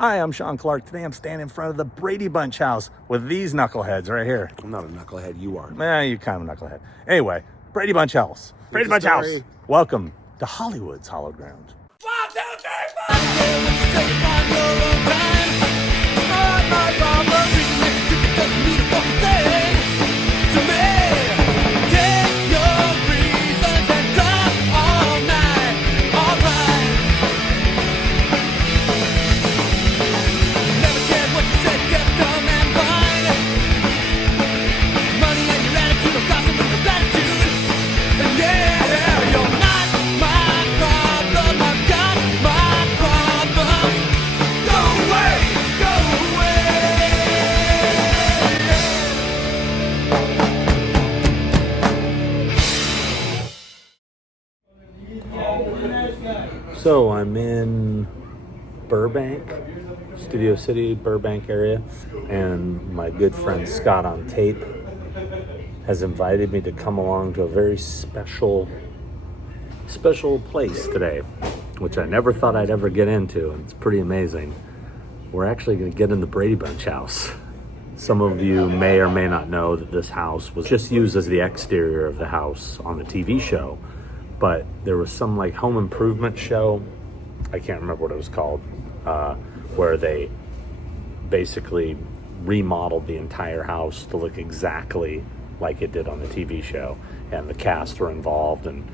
Hi, I'm Sean Clark. Today I'm standing in front of the Brady Bunch house with these knuckleheads right here. I'm not a knucklehead, you are. You kind of a knucklehead. Anyway, Brady Bunch house. Brady Bunch house. Welcome to Hollywood's hallowed ground. 1, 2, 3, 4. Take it on your own time. It's not my problem. Reason that you doesn't mean a fucking thing to me. Take your reasons and talk all night. Alright. Never cared what you said, kept dumb and blind. Money and your attitude of gossip and your gratitude. And yeah, you're not my problem. I've got my problem. Go away, go away. So I'm in Burbank, Studio City, Burbank area, and my good friend Scott on tape has invited me to come along to a very special place today, which I never thought I'd ever get into, and it's pretty amazing. We're actually going to get in the Brady Bunch house. Some of you may or may not know that this house was just used as the exterior of the house on the TV show, but there was some like home improvement show, I can't remember what it was called, where they basically remodeled the entire house to look exactly like it did on the TV show, and the cast were involved, and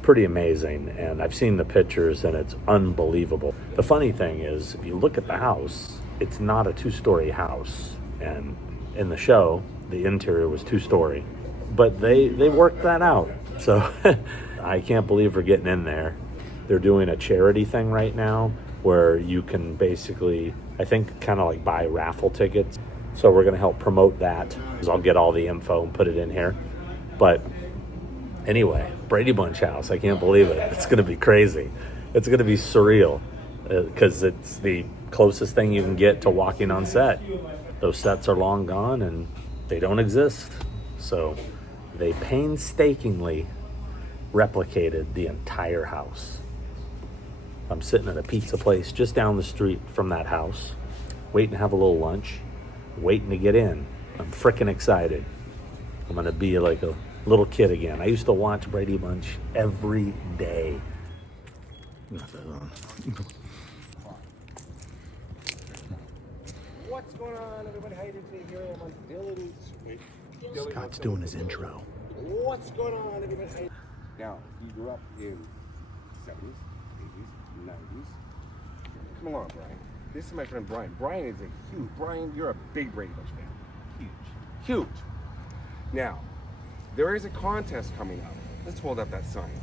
pretty amazing. And I've seen the pictures and it's unbelievable. The funny thing is, if you look at the house, it's not a 2-story house, and in the show the interior was 2-story, but they worked that out. So I can't believe we're getting in there. They're doing a charity thing right now where you can basically, I think, kind of like buy raffle tickets. So we're going to help promote that. I'll get all the info and put it in here. But anyway, Brady Bunch house, I can't believe it. It's going to be crazy. It's going to be surreal because it's the closest thing you can get to walking on set. Those sets are long gone and they don't exist. So they painstakingly replicated the entire house. I'm sitting at a pizza place just down the street from that house, waiting to have a little lunch, waiting to get in. I'm freaking excited. I'm gonna be like a little kid again. I used to watch Brady Bunch every day. What's going on, everybody? How you doing today? Here I am on Blvd. Scott's doing his intro. What's going on, everybody? How you... Now, you grew up in 70s, 80s, 90s. Come along, Brian. This is my friend Brian. Brian is a huge... Brian, you're a big Brady Bunch fan. Huge. Now, there is a contest coming up. Let's hold up that sign.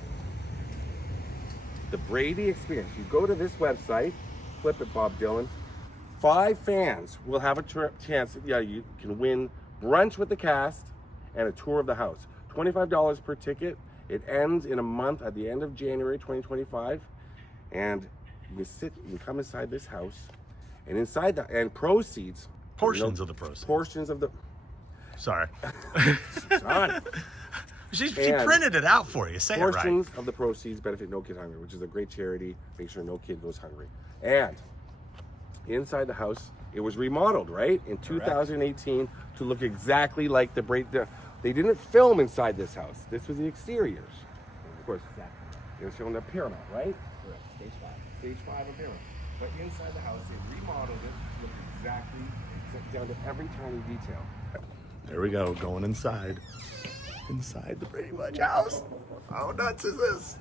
The Brady Experience. You go to this website, flip it, Bob Dylan. 5 fans will have a chance. Yeah, you can win brunch with the cast and a tour of the house. $25 per ticket. It ends in a month at the end of January 2025. And you can come inside this house, and inside the proceeds. Portions of the proceeds. Portions of the. Sorry. Son. She printed it out for you. Say it right. Portions of the proceeds benefit No Kid Hungry, which is a great charity. Make sure no kid goes hungry. And inside the house, it was remodeled, right? In 2018 to look exactly like the Brady. They didn't film inside this house. This was the exteriors. Of course, it was filmed at Paramount, right? Correct. Stage 5 of Paramount. But inside the house, they remodeled it to look exactly down to every tiny detail. There we go, going inside. Inside the Brady Bunch house. How nuts is this?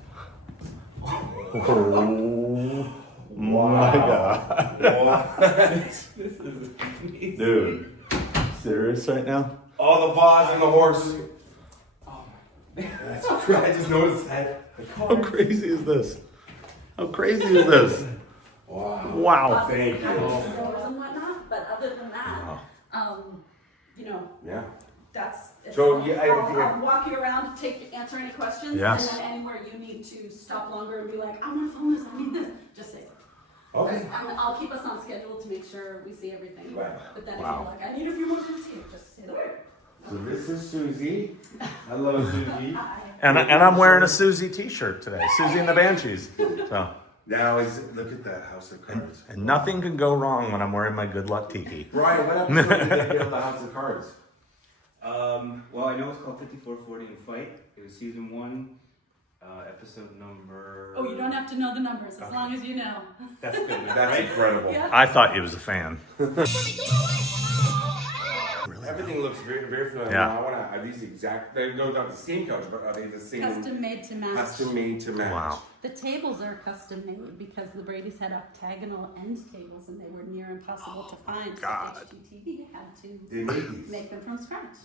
Oh my God. This is amazing. Dude, serious right now? Oh, the vase and the horse. Oh, man. That's crazy. I just noticed that. How crazy is this? How crazy is this? Wow. Thank you. And whatnot, but other than that, you know, Yeah. that's. So, I'll walk you around, answer any questions, Yes. and then anywhere you need to stop longer and be like, I want to film this, I need this, just say so. Okay. And I'll keep us on schedule to make sure we see everything. Right. But then Wow. if you're like, I need a few more minutes here, just say the word. So this is Susie. I love Susie. And I'm wearing a Susie t-shirt today. Susie and the Banshees. So Now look at that House of Cards. And nothing can go wrong when I'm wearing my good luck tiki. Brian, what episode did they get on the House of Cards? Well, I know it's called 5440 and Fight. It was season 1, episode number. Oh, you don't have to know the numbers as long as you know. That's good. That's right? incredible. Yeah. I thought he was a fan. Everything looks very, very familiar. Yeah. Now, I want to. Are these exact? They're not the same couch, but are they the same? Custom made to match. Custom made to match. Wow. The tables are custom made because the Brady's had octagonal end tables and they were near impossible to find. God. So HGTV had to They made these. make them from scratch.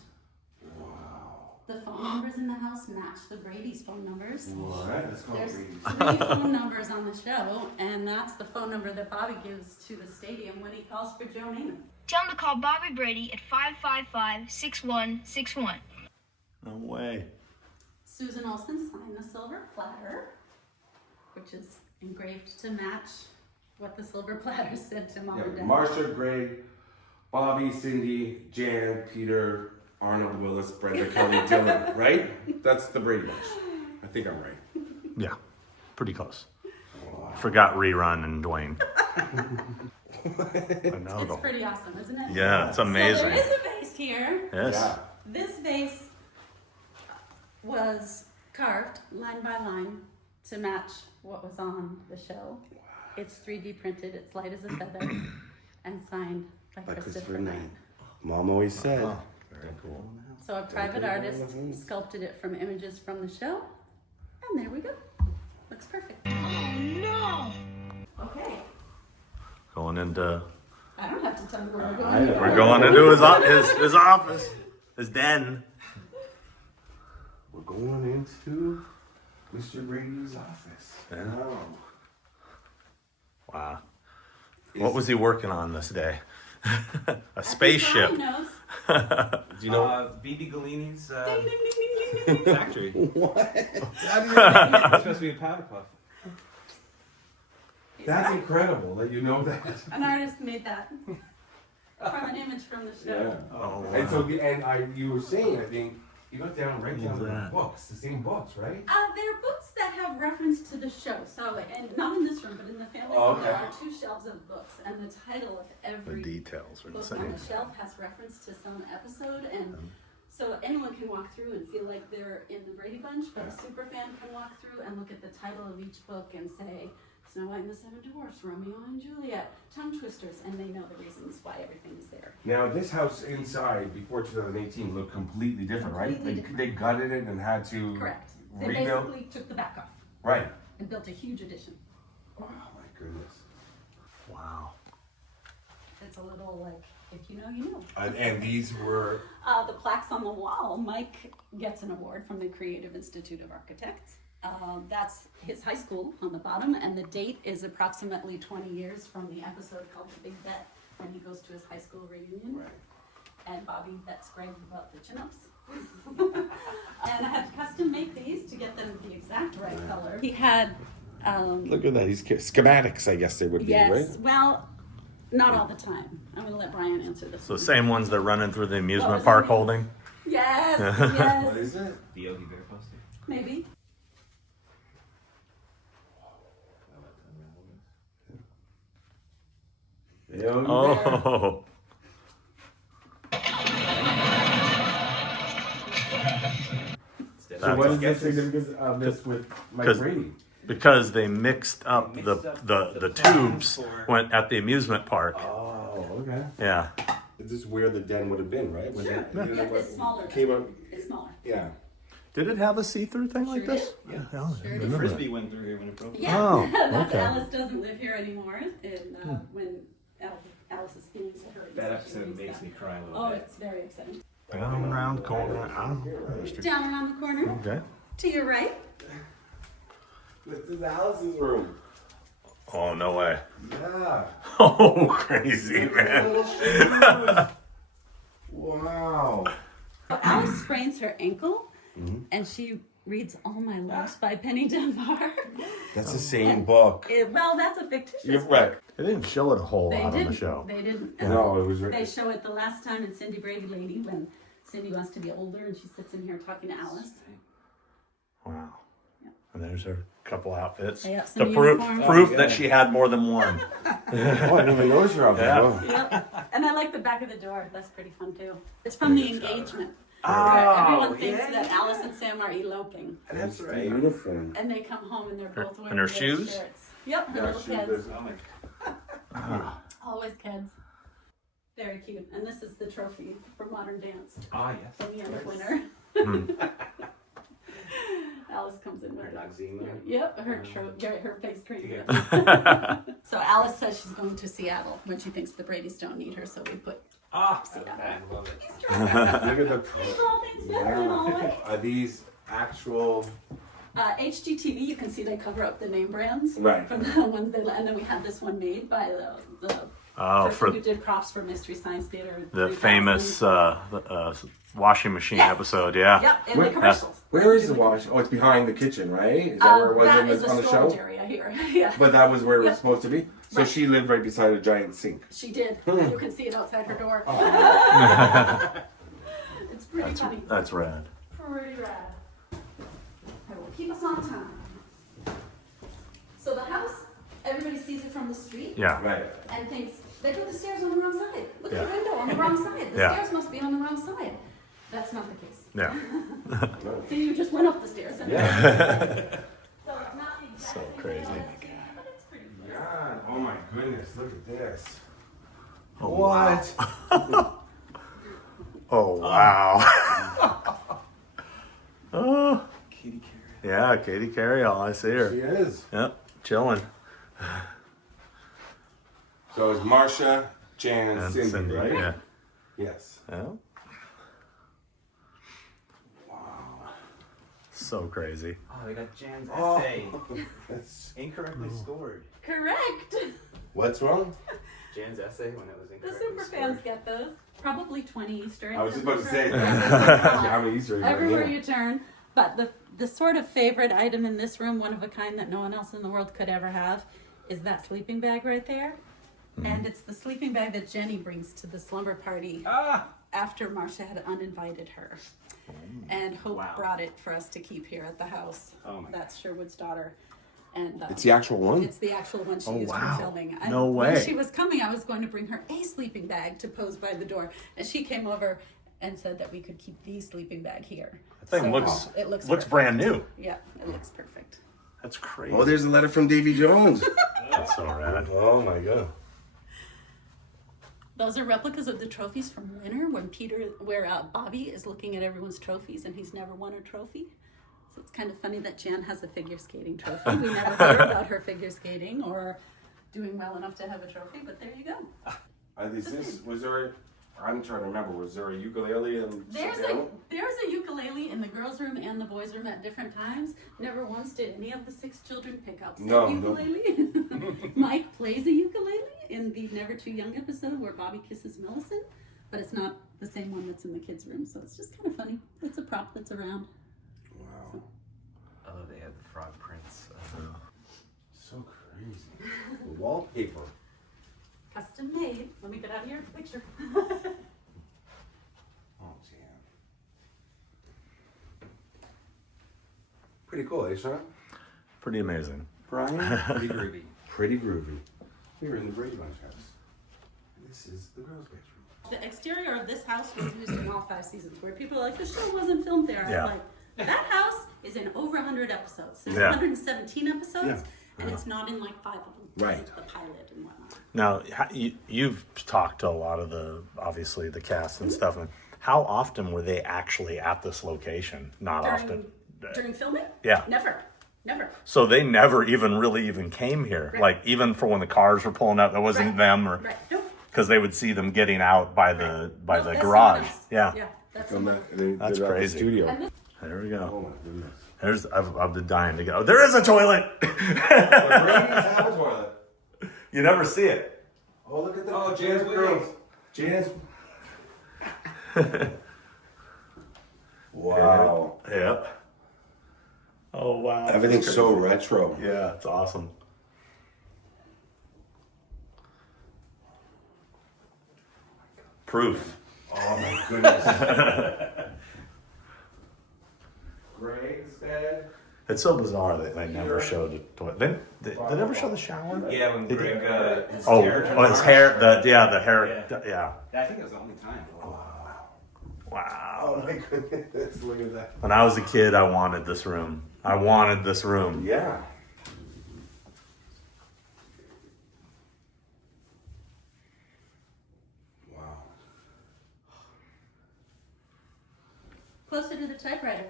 Wow. The phone numbers in the house match the Brady's phone numbers. What? That's called There's Brady. 3 phone numbers on the show, and that's the phone number that Bobby gives to the stadium when he calls for Joe Namath. Tell him to call Bobby Brady at 555-6161. No way. Susan Olsen signed the silver platter, which is engraved to match what the silver platter said to Mom and Yeah, Dad. Marsha, Greg, Bobby, Cindy, Jan, Peter, Arnold, Willis, Brenda, Kelly, Dylan. Right? That's the Brady Bunch. I think I'm right. Yeah, pretty close. Forgot Rerun and Dwayne. I know. It's pretty awesome, isn't it? Yeah, it's So amazing. there is a vase here. Yes. Yeah. This vase was carved line by line to match what was on the show. It's 3D printed, it's light as a feather, and signed by Christopher Knight. Mom always said. Very cool. So a private artist sculpted it from images from the show, and there we go. Looks perfect. Oh no! Okay, Going into, I don't have to tell you where we're going. we're going into his office, his den. We're going into Mr. Brady's office. Yeah. Wow. Wow. What was he working on this day? A spaceship. Brian knows. Do you know? BB Galini's Ding, ding, ding, ding, ding, ding. factory. What? It's supposed to be a powder puff. That's incredible that you know that. An artist made that from an image from the show. Yeah. Oh, And so, you were saying, I think, you got down right down to the that? books, the same books, right? They're books that have reference to the show. So, and not in this room, but in the family Oh, room, there okay. are 2 shelves of books, and the title of the every details are book on insane. the shelf has reference to some episode, and so anyone can walk through and feel like they're in the Brady Bunch, but a super fan can walk through and look at the title of each book and say, Snow White and the Seven Dwarfs, Romeo and Juliet, Tongue Twisters, and they know the reasons why everything is there. Now, this house inside before 2018 looked completely different, right? Completely different. They gutted it and had to Correct. They rebuild. basically took the back off Right. and built a huge addition. Oh my goodness. Wow. It's a little like, if you know, you know. And these were. The plaques on the wall, Mike gets an award from the Creative Institute of Architects. That's his high school on the bottom, and the date is approximately 20 years from the episode called The Big Bet, when he goes to his high school reunion. Right. And Bobby bets Greg about the chin-ups. And I had to custom make these to get them the exact right color. He had, Look at that. These schematics, I guess they would be, right? yes, well, not all the time. I'm gonna let Brian answer this So one. same ones they're running through the What amusement was park it? holding? Yes, What yes, is it? The Yogi Bear poster. maybe. Oh. So what is the significance of this with Mike 'Cause- Brady? Because they mixed up They the mixed up the, the the plans tubes for- went at the amusement park. Oh, okay. Yeah. This is where the den would have been, right? Was Sure. it- you know Yeah, what it's smaller. Came up, It's smaller. yeah. Did it have a see-through thing like Sure this? did. Yeah. I Sure did. remember Frisbee that. went through here when it broke. Yeah, Oh, that's okay. Alice doesn't live here anymore, and when Alice's feelings for her. That episode makes me cry a little Oh, bit. it's very upsetting. Down around the corner. Oh, Down around the corner, okay. to your right. This is Alice's room. Oh, no way. Yeah. Oh, crazy, man. Little shoes. Wow. Alice sprains her ankle, and she reads All My Loves by Penny Dunbar. That's the same book. Well, that's a fictitious You're book. right. They didn't show it a whole They lot on didn't. the show. They didn't. No, it was. They show it the last time in Cindy Brady Lady when Cindy wants to be older and she sits in here talking to Alice. Wow. And there's her couple outfits. Yeah, The some proof uniforms. that she had more than one. Oh, I didn't even notice your outfit. Yeah. Oh. Yep. And I like the back of the door. That's pretty fun too. It's from the engagement. Oh, Everyone thinks yeah. that Alice and Sam are eloping. That's right. Uniform. And they come home and they're both wearing and her red shoes? shirts. Yep, her Yeah, little shoes, kids. there's- Oh my. Always kids. Very cute. And this is the trophy for modern dance Ah, yes. from the end of winter. Hmm. Alice comes in with Her her. Noxzema. Yep, her face cream. Yeah. So Alice says she's going to Seattle when she thinks the Bradys don't need her, so we put Ah, Seattle. I love it. Easter egg. Look at These are all things better in hallway. Are these actual? HGTV, you can see they cover up the name brands Right. from the ones they, and then we had this one made by the Oh, person for who did props for Mystery Science Theater. the 3000. famous washing machine Yes. episode, yeah. Yep, in Where- the commercials. Where is the wash? Oh, it's behind the kitchen, right? Is that where it was That in is on the the storage show? area here. Yeah. But that was where it was Yep. supposed to be. So Right. she lived right beside a giant sink. She did. Hmm. You can see it outside her door. Oh. It's pretty funny. That's rad. Pretty rad. I will keep us on time. So the house, everybody sees it from the street Yeah. Right. and thinks they put the stairs on the wrong side. Look at the Yeah. window on the wrong side. The Yeah. stairs must be on the wrong side. That's not the case. Yeah. So you just went up the stairs. And Yeah. so it's not exactly So crazy. but it's pretty close. God, oh my goodness, look at this. Oh, What? Oh, wow. Oh, Kitty Carrot. yeah, Katie Carryall, I see her. She is. Yep, chilling. So it's Marsha, Jan, and And Cindy, right? Yeah. Yes. Yeah. So crazy. Oh, they got Jan's Oh. essay. That's, Incorrectly scored. Correct. what's wrong? Jan's essay when it was The incorrectly super scored. fans get those. Probably 20 Easter eggs. I was just about to say Everywhere how many Easter eggs are Everywhere in you turn. But the sort of favorite item in this room, one of a kind that no one else in the world could ever have, is that sleeping bag right there. And it's the sleeping bag that Jenny brings to the slumber party Ah! after Marcia had uninvited her. And Hope Wow. brought it for us to keep here at the house. Oh my That's Sherwood's daughter. And It's the actual one? it's the actual one she Oh, used wow. for filming. No way. When she was coming, I was going to bring her a sleeping bag to pose by the door, and she came over and said that we could keep the sleeping bag here. That thing So, looks it looks perfect. brand new. Yeah, it looks perfect. That's crazy. Oh, there's a letter from Davy Jones. That's so rad. Oh my god. Those are replicas of the trophies from winter where Bobby is looking at everyone's trophies and he's never won a trophy. So it's kind of funny that Jan has a figure skating trophy. We never heard about her figure skating or doing well enough to have a trophy, but there you go. Was there, I'm trying to remember, was there a ukulele and There's a ukulele in the girls' room and the boys' room at different times. Never once did any of the 6 children pick up said No. ukulele. Mike plays a ukulele in the Never Too Young episode where Bobby kisses Millicent, but it's not the same one that's in the kids' room, so it's just kind of funny. It's a prop that's around. Wow. I love they had the frog prints. So crazy. The wallpaper. Custom made. Let me get out of your picture. Oh, Jan. Pretty cool, eh, Sean? Pretty amazing. Brian? Pretty groovy. Pretty groovy. We were in the Brady Bunch house. And this is the girls' bedroom. The exterior of this house was used in all 5 seasons, where people are like, the show wasn't filmed there. I Yeah. was like, that house is in over 100 episodes. There's Yeah. 117 episodes, Yeah. and it's not in like 5 of them. Right. The pilot and whatnot. Now, you've talked to a lot of obviously the cast and stuff. And how often were they actually at this location? Not often. During filming? Yeah. Never. So they never even came here. Right. Like even for when the cars were pulling up, that wasn't Right. them, or Right. Nope. because they would see them getting out by the No, the that's garage. someone else. Yeah. Yeah. That's Film someone. that, they're That's at the crazy. studio. And this, There we Oh go. my goodness. There's I've been dying to go. There is a toilet. Brady's have a toilet. You never see it. Oh, look at the Oh, Jan's girls. Jan's. Wow. Yep. Oh wow. Everything's That's so crazy. retro. Yeah, it's awesome. Proof. Oh my goodness. Greg's bed. It's so bizarre that they never showed the toilet. They never show the shower? Yeah, when Greg, his Oh, hair turned his orange. hair, the hair, yeah. I think it was the only time. Wow. Oh my goodness, look at that. When I was a kid, I wanted this room. Yeah. Wow. Closer to the typewriter.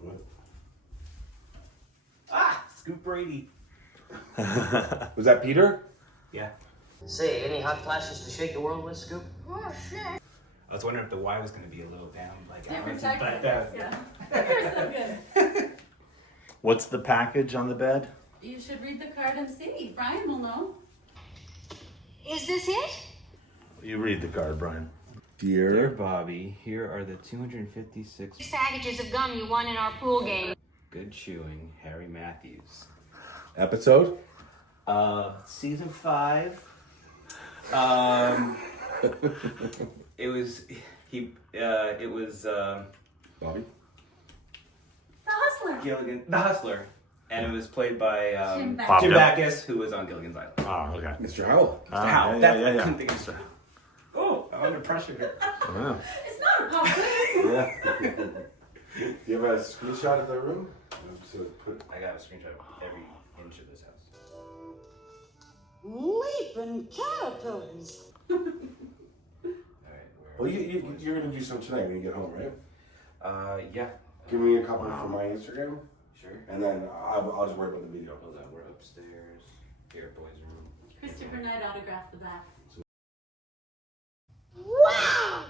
What? Ah, Scoop Brady. Was that Peter? Yeah. Say, any hot flashes to shake the world with, Scoop? I was wondering if the Y was going to be a little down, like Different ours, but typewriter. Yeah. You're so good. What's the package on the bed? You should read the card and see. Brian will know. Is this it? You read the card, Brian. Dear Bobby, here are the 256 Packages of gum you won in our pool game. good chewing, Harry Matthews. Episode? Season 5. It was Bobby? The Hustler. Gilligan, the Hustler, and it was played by Jim Bob Jim Dylan. Backus, who was on Gilligan's Island. Oh, okay. Mr. Howell. How? Yeah. Couldn't think of- Oh, I'm under pressure here. Yeah. It's not a pop quiz. Yeah. Do you have a screenshot of the room? So put. I got a screenshot of every inch of this house. Leaping caterpillars. All right, Well, you're gonna do some tonight when you get home, right? yeah. Give me a couple for my Instagram, Sure. and then I'll just worry about the video. Hold on, we're upstairs. Here, boys' room. Christopher Knight autographed the back. Wow!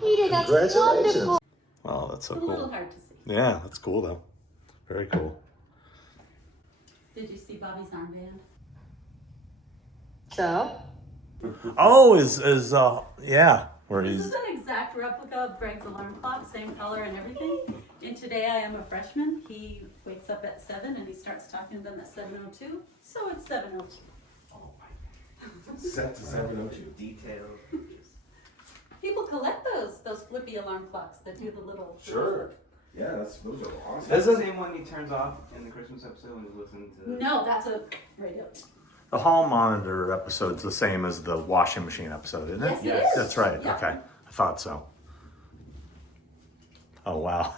Peter, that's wonderful. Oh, that's so It's a little cool. hard to see. Yeah, that's cool though. Very cool. Did you see Bobby's armband? So? Oh, yeah, where This he's is an exact replica of Greg's alarm clock, same color and everything. In Today I Am a Freshman, he wakes up at 7 and he starts talking to them at 7:02. So it's 7:02. Set to 7:02. Detailed. People collect those flippy alarm clocks that do the little. Sure. Yeah, those are awesome. That's the same one he turns off in the Christmas episode when he's listening to. No, that's a radio. the hall monitor episode's the same as the washing machine episode, isn't it? Yes, it is. That's right. Yeah. Okay, I thought so. Oh wow.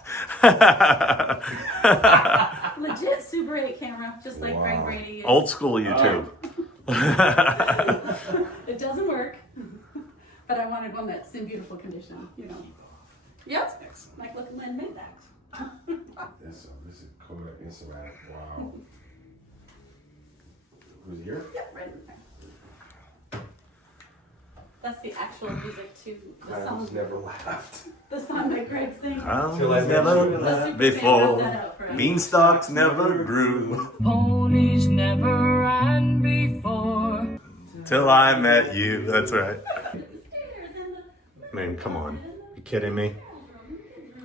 Legit Super 8 camera, just like Greg Wow. Brady is. Old school YouTube. It doesn't work, but I wanted one that's in beautiful condition, you know. Yep, like look, Lynn made that. This is Kodak Instamatic. Wow. Who's here? Yep, right in there. That's the actual music to the I song. just never laughed. The song that Greg sings. Till I met never you. The super fan before. wrote that out for us. Beanstalks never grew Ponies never ran before. till I met you. That's right. Stairs and the- I mean, come on. You kidding me?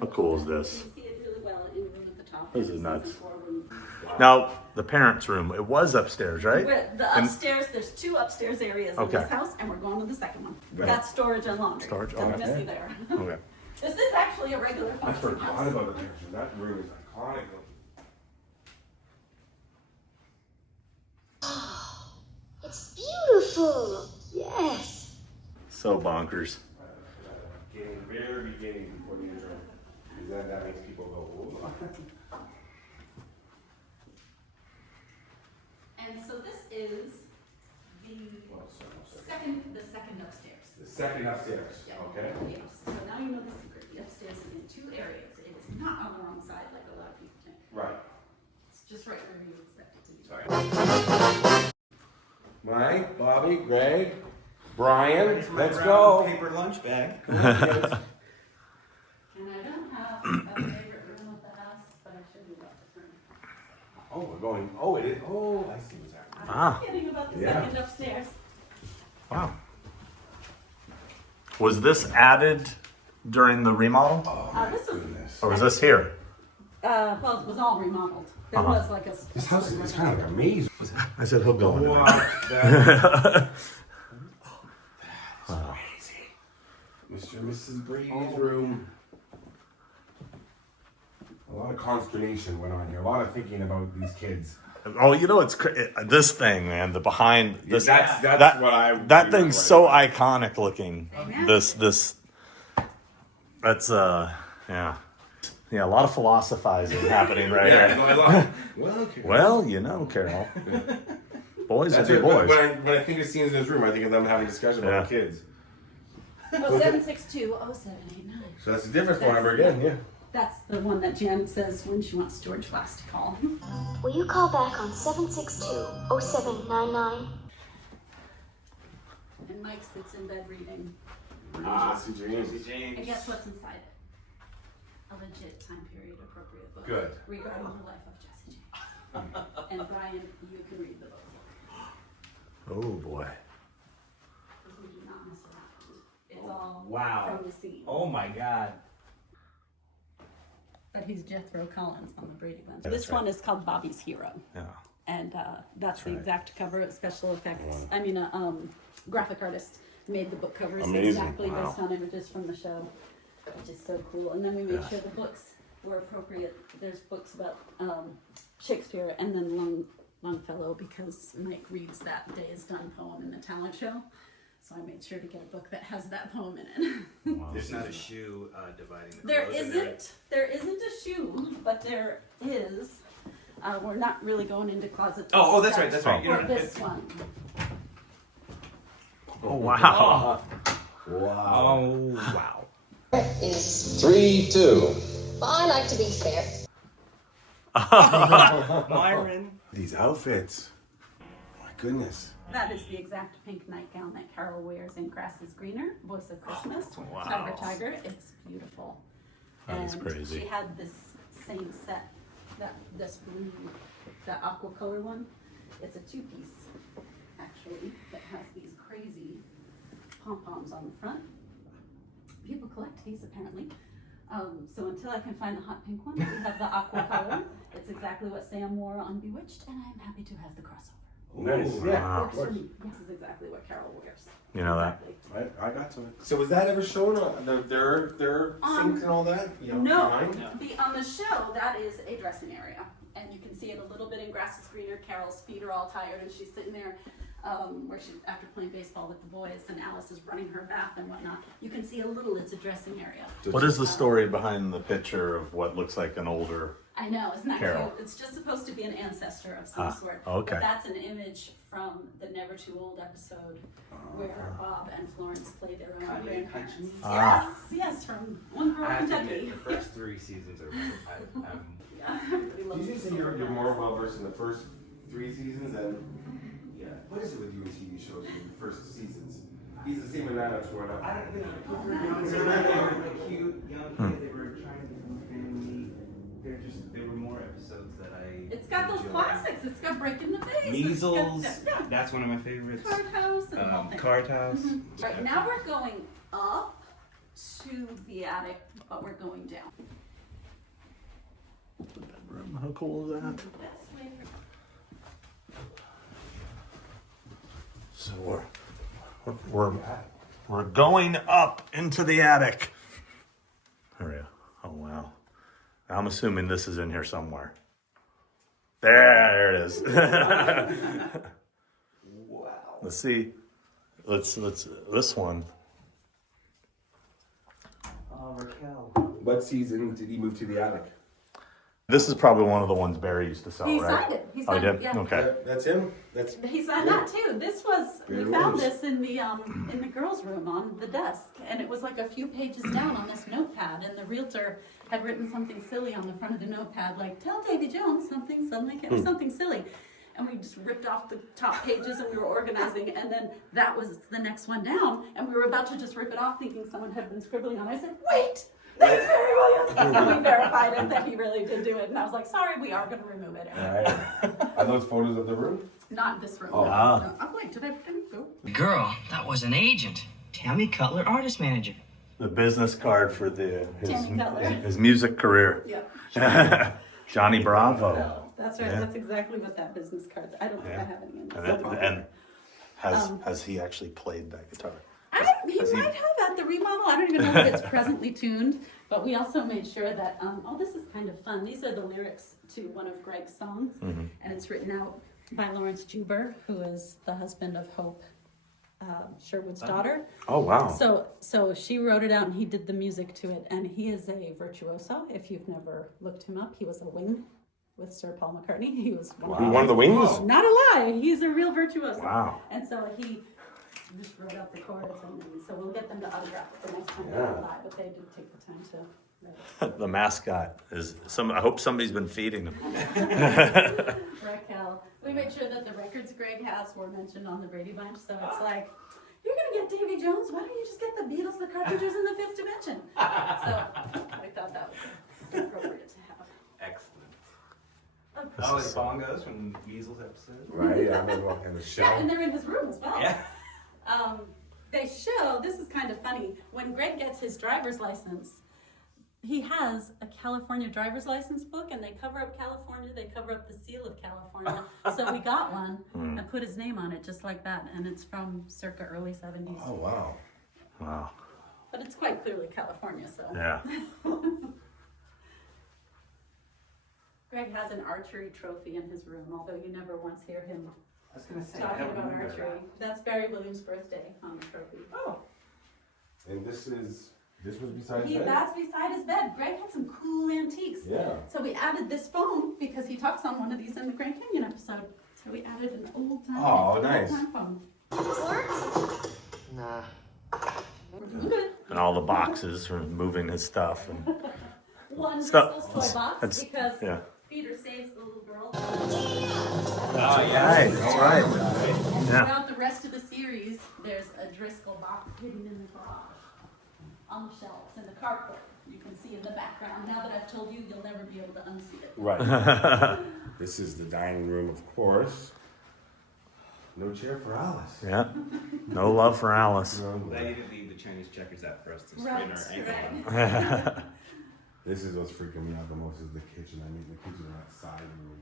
How cool is this? You see it really well in the room at the top. This is It's nuts. the floor room. Now, the parents' room, it was upstairs, right? The And- upstairs, there's 2 upstairs areas in Okay. this house, and we're going to the second one. Right. That's storage and laundry. Storage, That we're okay. gonna see there. Okay. This is actually a regular I function forgot house. about the picture. That room is iconic. It's beautiful. Yes. So bonkers. Very beginning before the intro. Because that makes people go, oh. And so this is the second upstairs. The second upstairs. Yeah. Okay. Yes. So now you know the secret. The upstairs is in 2 areas. It is not on the wrong side like a lot of people think. Right. It's just right where you expect it to be. Sorry. Mike, Bobby, Greg, Brian, Ready for my let's brown go. Paper lunch bag. And I don't have a favorite room of the house, but I should be about this room. Oh, we're going. Oh, it is. Oh, I see what's happening. Ah. I'm kidding about the Yeah. second upstairs. Wow. Was this added during the remodel? This was, Goodness. Or was this here? well, it was all remodeled. There Uh-huh. was like a. This house is kind of like a maze. I said he'll go in Wow. there. Mr. and Mrs. Brady's room. A lot of consternation went on here. A lot of thinking about these kids. Oh, you know, this thing, man. The behind this. That's that, what I. That thing's right so about. iconic looking. Amen. This. That's yeah. Yeah, a lot of philosophizing happening right Yeah, here. I love. Well, okay. Well, you know, Carol. Boys That's will it. be boys. When I think of scenes in this room, I think of them having discussion about Yeah. kids. 07620789. So that's a different phone number again. Yeah. That's the one that Jan says when she wants George Glass to call. Will you call back on 762-0799? And Mike sits in bed reading. See James. And guess what's inside it? A legit time period appropriate book. Good. Regarding the life of Jesse James. And Brian, you can read the book. Oh boy. Because we do not mess around. It's all Wow. from the scene. Oh my God. But he's Jethro Collins on the Brady Bunch. That's This one is called Bobby's Hero. Yeah. And that's the right. exact cover. Special effects. I mean, graphic artist made the book covers Amazing. exactly Wow. based on images from the show, which is so cool. And then we made sure the books were appropriate. There's books about Shakespeare and then Longfellow because Mike reads that Day is Done poem in the talent show. So I made sure to get a book that has that poem in it. There's not a shoe dividing the There clothes in isn't a shoe, but there is. We're not really going into closets. Oh, that's right, that's right. For this one. Oh wow. Wow. Oh wow. Is 3-2. well, I like to be fair. Myron. These outfits. My goodness. That is the exact pink nightgown that Carol wears in Grass is Greener, Voice of Christmas, wow. Tiger Tiger. It's beautiful. That is And crazy. She had this same set, this blue, that aqua color one. It's a two-piece, actually, that has these crazy pom-poms on the front. People collect these apparently. So until I can find the hot pink one, we have the aqua color. It's exactly what Sam wore on Bewitched, and I'm happy to have the crossover. Nice. Ooh, Yeah. wow. Works for me. This is exactly what Carol wears. You know that? Exactly. I got to it. So was that ever shown on their sinks and all that? You know, behind? On the show, that is a dressing area. And you can see it a little bit in Grass is Greener. Carol's feet are all tired and she's sitting there where she, after playing baseball with the boys, and Alice is running her bath and whatnot. You can see a little, it's a dressing area. What is the story behind the picture of what looks like an older? I know, isn't that Carol. cute? It's just supposed to be an ancestor of some sort. okay. But that's an image from the Never Too Old episode where Bob and Florence play their own Kanye grandparents. Hutchins? Yes, from One Girl I have to Kentucky. admit, the first 3 seasons are. Yeah, everybody loves Did you it. say you're more well versed in the first 3 seasons than? Yeah. What is it with you and TV shows in the first seasons? He's the same amount of growing up. I don't know. They were cute young kids. They were trying to become a family. There were more episodes that I. It's got those enjoyed. classics. It's got Breaking the Vase. Measles. It's got, That's one of my favorites. Card House and the whole thing. Card House. Right now we're going up to the attic, but we're going down. Bedroom. How cool is that? The best way So we're going up into the attic. There we go. Oh wow. I'm assuming this is in here somewhere. There it is. Wow. Let's see. Let's this one. Oh, Raquel. What season did he move to the attic? This is probably one of the ones Barry used to sell, He right? signed it. He Oh, he signed did? it, yeah. Okay. That's him? That's He signed that too. This was, we Very found nice. this in the girls' room on the desk, and it was like a few pages down on this notepad, and the realtor had written something silly on the front of the notepad, like, tell Davy Jones something like it was something silly. And we just ripped off the top pages and we were organizing, and then that was the next one down, and we were about to just rip it off thinking someone had been scribbling on it. I said, wait! That's Barry Williams! And we verified it that he really did do it, and I was like, sorry, we are gonna remove it. Are those photos of the room? Not in this room. Oh. No. Oh wait, did I go? Girl, that was an agent. Tammy Cutler, artist manager. The business card for Tammy Cutler. his music career. Yeah. Johnny Bravo. That's right. Yeah. That's exactly what that business card. I don't think I have any in And has he actually played that guitar? I He might have at the remodel. I don't even know if it's presently tuned, but we also made sure that, this is kind of fun. These are the lyrics to one of Greg's songs, and it's written out by Lawrence Juber, who is the husband of Hope Sherwood's daughter. Oh, wow. So she wrote it out and he did the music to it, and he is a virtuoso. If you've never looked him up, he was a wing with Sir Paul McCartney. He was One of the wings? Oh, not a lie. He's a real virtuoso. Wow. And so he just wrote out the chords, and so we'll get them to autograph it the next time they go by, but they did take the time to write it. The mascot is I hope somebody's been feeding him. Raquel. We made sure that the records Greg has were mentioned on the Brady Bunch, so it's like, you're gonna get Davy Jones, why don't you just get the Beatles, the Carpenters, and the Fifth Dimension? So I thought that was appropriate to have. Excellent. Oh, like bongos from Weasel's episode. Right, yeah, I remember in the show. Yeah, and they're in his room as well. Yeah. They show, this is kind of funny, when Greg gets his driver's license, he has a California driver's license book, and they cover up California, they cover up the seal of California. So we got one and put his name on it just like that, and it's from circa early 70s. Oh, wow. Wow. But it's quite clearly California, so. Yeah. Greg has an archery trophy in his room, although you never once hear him I was gonna say, I talking don't about remember archery. That's Barry Williams' birthday on the trophy. Oh. And this was beside his bed? That's beside his bed. Greg had some cool antiques. Yeah. So we added this phone because he talks on one of these in the Grand Canyon episode. So we added an old time, nice. old time phone. Nah. We're doing good. And all the boxes for moving his stuff. And One Stuff- Bristol's toy box that's- because yeah. Peter saves the little girl. Oh, yeah. Right, that's right. And Yeah. throughout the rest of the series, there's a Driscoll box hidden in the garage, on the shelves, in the carport. You can see in the background. Now that I've told you, you'll never be able to unsee it. Right. This is the dining room, of course. No chair for Alice. Yeah. No love for Alice. They didn't leave the Chinese checkers out for us to Right, sprain our ankle on. right. This is what's freaking me out the most is the kitchen. I mean, the kitchen on that side room.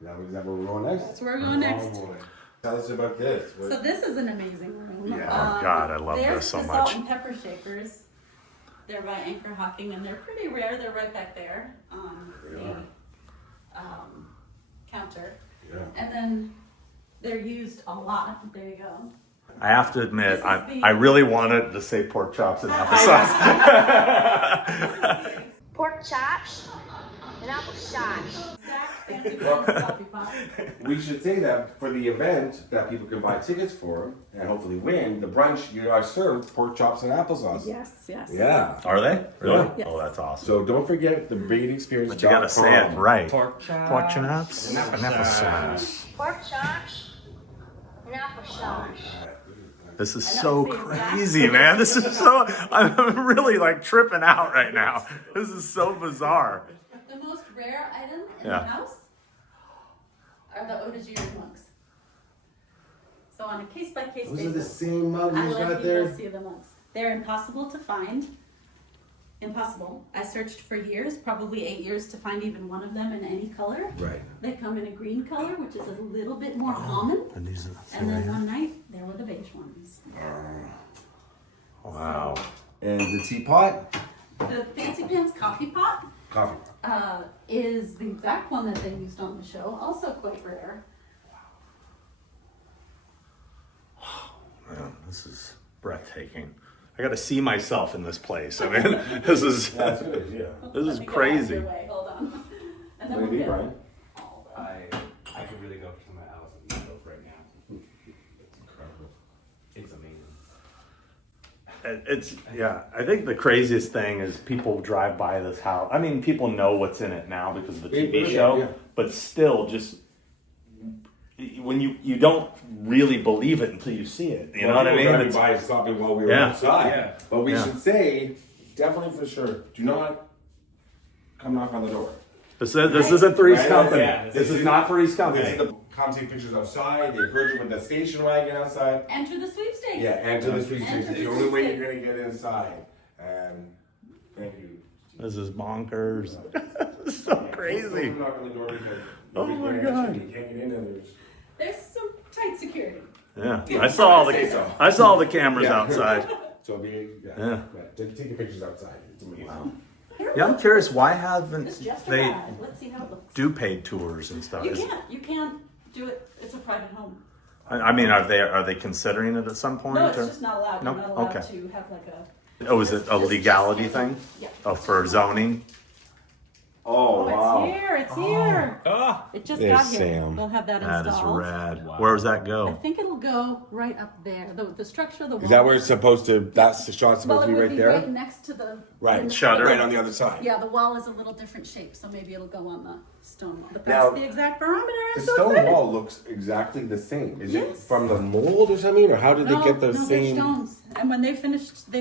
Is that where we're going next? That's where we're going next. Oh, boy. Tell us about this. So this is an amazing room. Yeah. Oh, God, I love there's this so the much. Salt and pepper shakers. They're by Anchor Hawking, and they're pretty rare. They're right back there on the counter. Yeah. And then they're used a lot. There you go. I have to admit, This is the- I really wanted to say pork chops and applesauce. Pork chops and apple sauce. Fancy coffee pot. We should say that for the event that people can buy tickets for and hopefully win, the brunch, you are served pork chops and applesauce. Yes, yes. Yeah. Are they? Really? Yes. Oh, that's awesome. So don't forget the Brady Experience. But you gotta say it right. Pork chops. Pork chops and applesauce. Pork chops and apple sauce. This is I know, so it's the exact crazy, same. man. This is so, I'm really like tripping out right now. This is so bizarre. The most rare item in Yeah. the house are the Odagier mugs. So on a case-by-case Those are the basis, same mugs I you let got people there. see the mugs. They're impossible to find. Impossible. I searched for years, probably 8 years, to find even one of them in any color. Right. They come in a green color, which is a little bit more common. And these And then one night, there were the beige ones. wow. And the teapot? The Fancy Pants coffee pot Coffee. is the exact one that they used on the show, also quite rare. Man, this is breathtaking. I got to see myself in this place. I mean, this is That's good, yeah. this Let is me get crazy. out of your way. Hold on. And then What do you we'll think, get Brian? all the- I could really go for some of Alice's stuff right now. Incredible. It's amazing. It's yeah. I think the craziest thing is people drive by this house. I mean, people know what's in it now because of the TV show, yeah. but still, just when you don't really believe it until you see it. You know what I mean? Driving It's- by stopping while we were Yeah. outside. Yeah. But we Yeah. should say, definitely for sure, do not come knock on the door. This isn't Three's Right, Company. yeah. This is not Three's This Company. is the come take pictures outside. They encourage you with the station wagon outside. Enter the sweepstakes. Yeah, and to the street. Enter It's the the only way you're sweepstakes. gonna get inside. And thank you. This is bonkers. It's so crazy. Don't knock on the door because Oh nobody's my gonna answer. God. You can't get in and there's There's some tight security. Yeah, I saw all the cameras Yeah. outside. So Yeah. take your pictures outside. It's amazing. Wow. Here Yeah, I'm look. curious, why haven't It's just they arrived. Let's see how it looks. do paid tours and stuff? You can't do it. It's a private home. I mean, are they considering it at some point? No, it's or- just not allowed. Nope, You're not allowed okay. to have like a. Oh, is it a This is legality just- thing? Yeah. Oh, for zoning? Oh, wow. It's here. It's here. Oh, It just There's got here. Sam. They'll have that that is installed. rad. Where does that I go? think it'll go right up there. The structure of the wall. Is that where it's supposed to? That's the shot's Well, supposed it to be would right be there. right next to the Right. Shutter. Right on the other side. Yeah, the wall is a little different shape, so maybe it'll go on the stone. But Now, that's the exact barometer. The I'm so stone excited. wall looks exactly the same. Is it Yes. from the mold or something, or how did they get the no, same? they're stones. And when they finished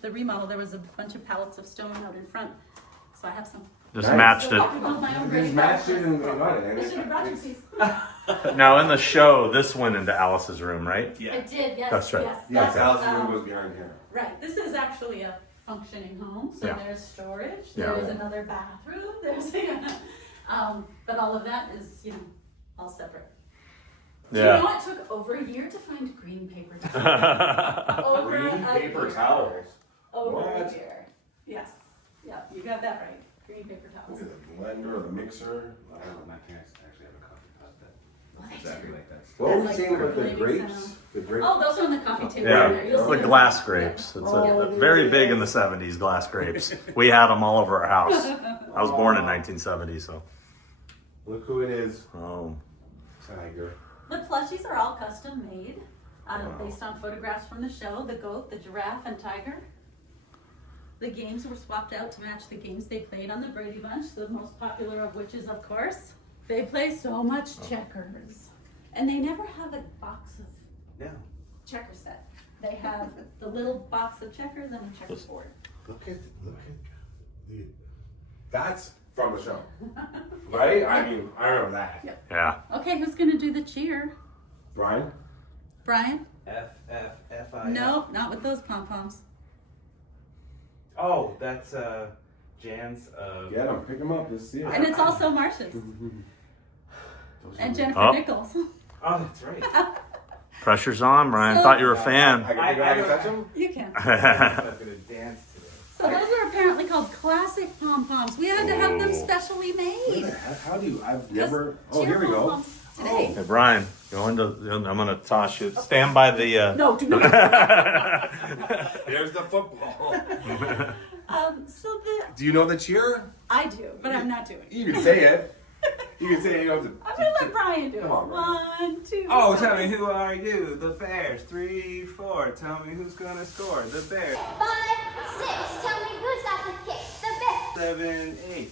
the remodel. There was a bunch of pallets of stone out in front, so I have some. Just Nice. matched So I it. could build my own They Brady matched Bunch. it and they got it. I should have brought you these. Now, in the show, this went into Alice's room, right? I did, yes. That's right. Yes, Yes, that's, Alice's room um, goes behind here. Right, this is actually a functioning home, so Yeah. there's storage, Yeah. there's another bathroom, there's, but all of that is, all separate. Do you know it took over a year to find green paper towels? Over a year. towels. Over What? a year. Yes, yeah, you got that right, green paper towels. Look at the blender, the mixer. Wow. My parents actually have a coffee pot that Well, they exactly do. like that. What were you Like saying about the percolating grapes? sound. The grapes. Oh, those are on the coffee table. Yeah, right there. You'll the see them. glass grapes. It's very big in the 70s, glass grapes. We had them all over our house. I was born in 1970, so. Look who it is. Oh, Tiger. The plushies are all custom made, based on photographs from the show, the goat, the giraffe, and tiger. The games were swapped out to match the games they played on the Brady Bunch, the most popular of which is, of course, they play so much checkers. And they never have a box of checker set. They have the little box of checkers and a checkerboard. Look at the. That's from the show, right? I mean, I remember that. Yep. yeah. Okay, who's gonna do the cheer? Brian. Brian? F-I. No, not with those pom-poms. Oh, that's Jan's. Get him. Pick him up. Let's see it. And it's also Marcia's. And Jennifer Oh. Nichols. Oh, that's right. Pressure's on, Brian. So- Thought you were a fan. I can touch him. You can. I was gonna dance today. So those are apparently called classic pom-poms. We had to have them specially Where made. the heck? How do you? I've never. Oh, Cheer here we go. pom-poms Today. Hey, Brian, I'm gonna toss you. Stand by the. No, do not. There's the football. So Do you know the cheer? I do, but I'm not doing it. You can say it. You can say it. You don't have to. I'm gonna let Brian do it. Come on, Brian. 1, 2. Oh, tell me, who are you? The Bears. 3, 4. Tell me who's gonna score. The Bears. 5, 6. Tell me who's got the kick. The best. 7, 8.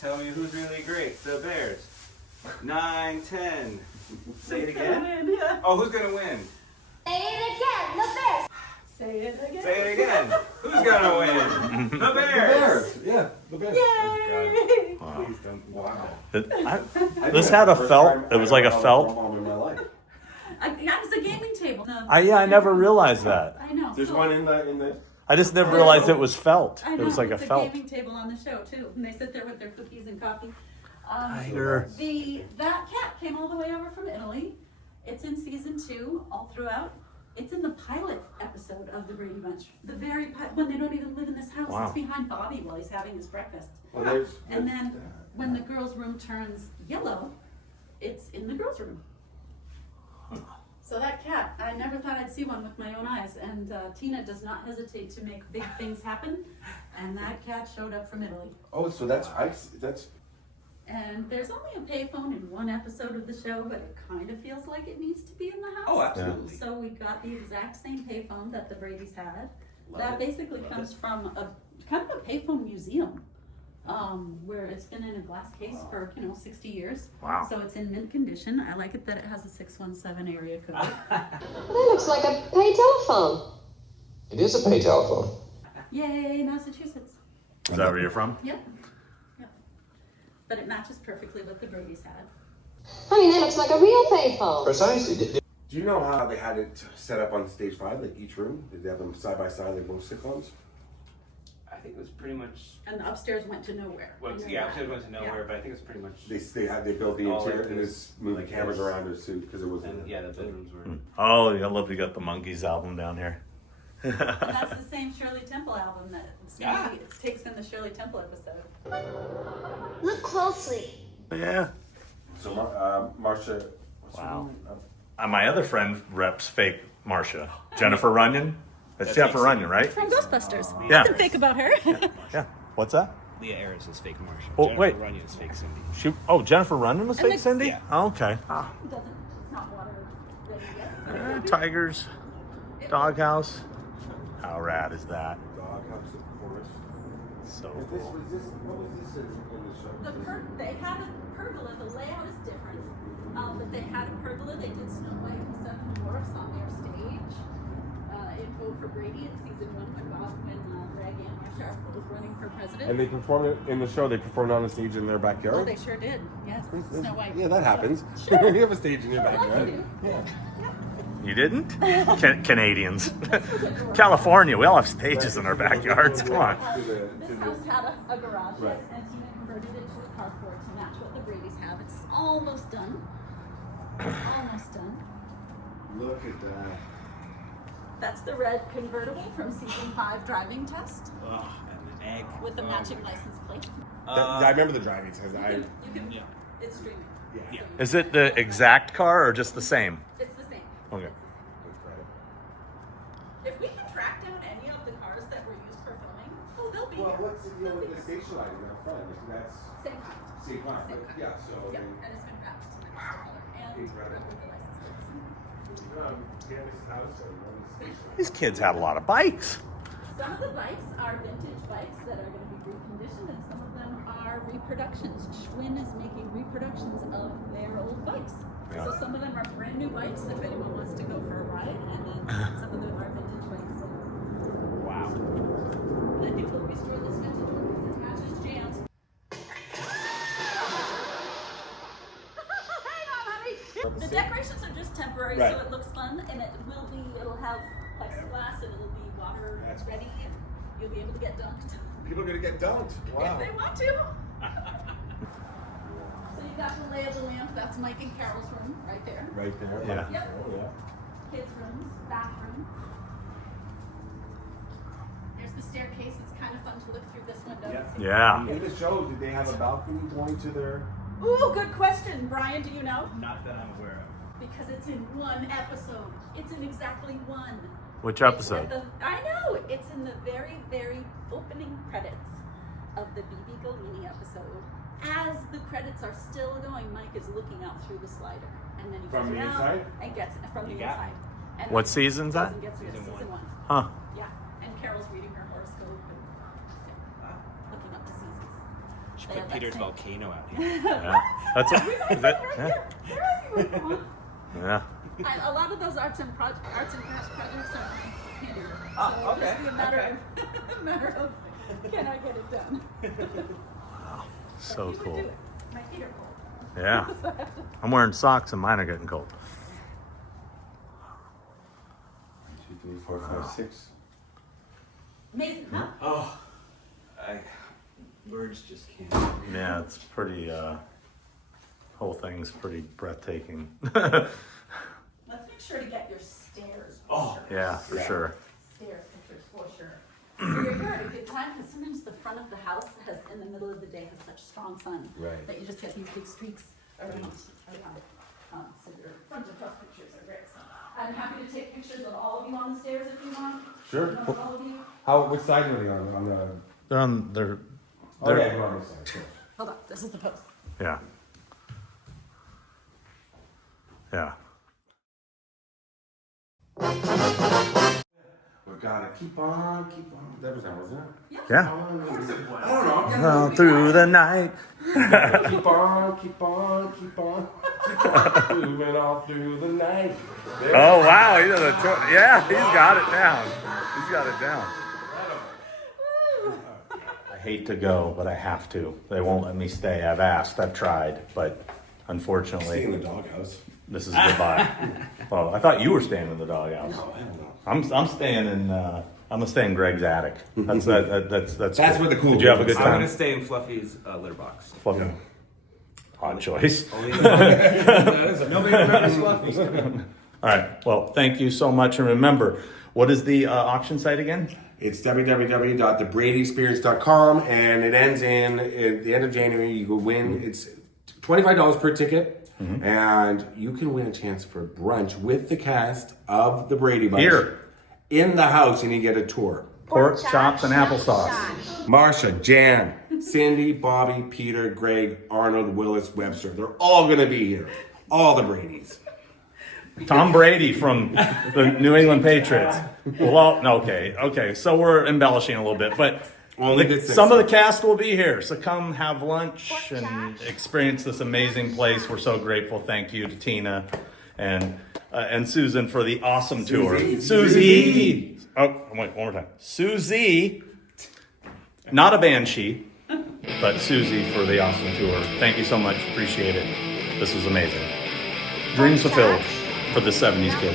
Tell me who's really great. The Bears. 9, 10. Say it again. Yeah. Oh, who's gonna win? Say it again. The best. Say it again. Say it again. Who's gonna win? The The Bears. Bears. Yeah, the Bears. Yay! Please don't. Wow. This had a felt. It was like a felt. In my life. That was a gaming table. I never realized that. I know. There's so- one in the. I just never realized it was felt. I know, It was like a it's felt. gaming table on the show too, and they sit there with their cookies and coffee. Tiger. That cat came all the way over from Italy. It's in season 2, all throughout. It's in the pilot episode of the Brady Bunch. The very when they don't even live in this house. Wow. It's behind Bobby while he's having his breakfast. Well, there's. And then when the girls' room turns yellow, it's in the girls' room. So that cat, I never thought I'd see one with my own eyes. And Tina does not hesitate to make big things happen. And that cat showed up from Italy. Oh, so that's ice. That's. And there's only a payphone in one episode of the show, but it kind of feels like it needs to be in the house. Oh, absolutely. So we got the exact same payphone that the Brady's had. That basically comes from a kind of a payphone museum, where it's been in a glass case for 60 years. Wow. So it's in mint condition. I like it that it has a 617 area code. That looks like a pay telephone. It is a pay telephone. Yay, Massachusetts. Is that where you're from? Yep. Yep. But it matches perfectly what the Brady's had. I mean, that looks like a real payphone. Precisely. Do you know how they had it set up on stage 5, like each room? Did they have them side by side like most sitcoms? I think it was pretty much. And the upstairs went to nowhere. Well, yeah, upstairs went to nowhere, but I think it's pretty much. They built the All interior like and this, just moved like the cameras this. around it too because it was. And yeah, the bedrooms were. Oh, I love you got the Monkeys album down here. And that's the same Shirley Temple album that takes in the Shirley Temple episode. Look closely. Yeah. So, Marcia. Wow. My other friend reps fake Marcia. Jennifer Runyon. That's Jennifer Runyon, right? From Ghostbusters. Yeah. Nothing fake about her. Yeah. What's that? Leah Ayres is fake Marsha. Oh, Jennifer wait. Runyon is fake Cindy. Jennifer Runyon was fake Cindy? Yeah. Oh, okay. It's not water ready yet. Tigers. Doghouse. How rad is that? Doghouse, of course. So What cool. was this in the show? They had a pergola. The layout is different, but they had a pergola. They did Snow White and the Seven Dwarfs on their stage. Info for Brady in season 1 when Raggy and Marsha was running for president. And they performed it in the show. They performed on a stage in their backyard. Oh, they sure did. Yes, Snow White. Yeah, that happens. Sure. You have a stage in your backyard. Yeah. You didn't? Canadians. California, we all have stages in our backyards. Come on. This house had a garage, Right. yes, and Tina converted it to a carport to match what the Brady's have. It's almost done. Almost done. Look at that. That's the red convertible from season 5 driving test Oh, and an egg. with the matching license plate. I remember the driving test. You can, it's streaming. Yeah. Is it the exact car or just the same? It's the same. Okay. If we can track down any of the cars that were used for filming, they'll be Well, here. what's the deal with the station lighting out front? That's Same kind. same kind, Same but kind. yeah. So Yep, and it's been wrapped to the color and Incredible. wrapped with the license plates. Candace's house or one station. These kids had a lot of bikes. Some of the bikes are vintage bikes that are going to be reconditioned, and some of them are reproductions. Schwinn is making reproductions of their old bikes. Yeah. So some of them are brand new bikes if anyone wants to go for a ride, and then some of them are vintage bikes. Wow. And I think we'll restore this vintage one because it matches Jan's. Hang on, honey. The decorations are just temporary, Right. so it looks fun, and it'll have plexiglass, and it'll be water That's ready, and you'll be able to get dunked People are gonna get dunked. Wow. if they want to. So you got the lay of the land. That's Mike and Carol's room right there. Right there. Yeah. Yep. Yeah. Kids' rooms, bathroom. There's the staircase. It's kind of fun to look through this window. Yeah. and see. Yeah. In the show, did they have a balcony going to their? Ooh, good question, Brian. Do you know? Not that I'm aware of. Because it's in one episode. It's in exactly one. Which It's episode? at I know. It's in the very, very opening credits of the BB Galini episode. As the credits are still going, Mike is looking out through the slider, and then he From goes the around inside? and gets from the You got inside. And What then season's goes that? and gets through Season season 1. Huh. Yeah, and Carol's reading her horoscope and looking up the seasons. Should They put have that Peter's same- volcano out here. Yeah. That's We a, might is be that, right yeah. here. Where are you, Ron? Yeah. A lot of those arts and crafts projects are handiwork. Oh, So it'll okay, just be a matter of can I get it done? So He would cool. do it. My feet are cold. Yeah. I'm wearing socks and mine are getting cold. 1, 2, 3, 4, 5, 6. Amazing, huh? Oh, words just can't. Yeah, it's pretty, whole thing's pretty breathtaking. Let's make sure to get your stairs. Oh, Yeah, for sure. Stairs pictures for sure. You're here at a good time because sometimes the front of the house has, in the middle of the day, has such strong sun Right. that you just get these big streaks around. So your front of house pictures are great. So I'm happy to take pictures of all of you on the stairs if you want. Sure. Of all of you. Which side are they on? On the. They're Oh yeah, go on this side. Sure. Hold on, this is the post. yeah. Yeah. We gotta keep on. That was wasn't it? Yeah. I don't know. Well, through the night. Keep on. Moving all through the night. There. Oh, wow. He does yeah, he's got it down. He's got it down. I hate to go, but I have to. They won't let me stay. I've asked, I've tried, but Stay unfortunately, in the doghouse. this is goodbye. Well, I thought you were staying in the doghouse. No, I don't know. I'm staying in. I'm gonna stay in Greg's attic. That's that's That's cool. where the cool Did you have a is. good I'm time? gonna stay in Fluffy's litter box. Fluffy. Odd choice. Only Nobody remembers Fluffy. All right. Well, thank you so much, and remember, What is the auction site again? It's www.thebradyexperience.com, and it ends at the end of January. You can win. It's $25 per ticket, and you can win a chance for brunch with the cast of the Brady Bunch Here in the house, and you get a tour. Pork chops and applesauce. Marsha, Jan, Cindy, Bobby, Peter, Greg, Arnold, Willis, Webster. They're all going to be here. All the Bradys. Tom Brady from the New England Patriots. Well, okay. So we're embellishing a little bit, but some of the cast will be here. So come have lunch and experience this amazing place. We're so grateful. Thank you to Tina and Susan for the awesome tour. Susie. Oh, wait, one more time. Susie, not a banshee, but Susie for the awesome tour. Thank you so much. Appreciate it. This was amazing. Dreams fulfilled for the 70s kid.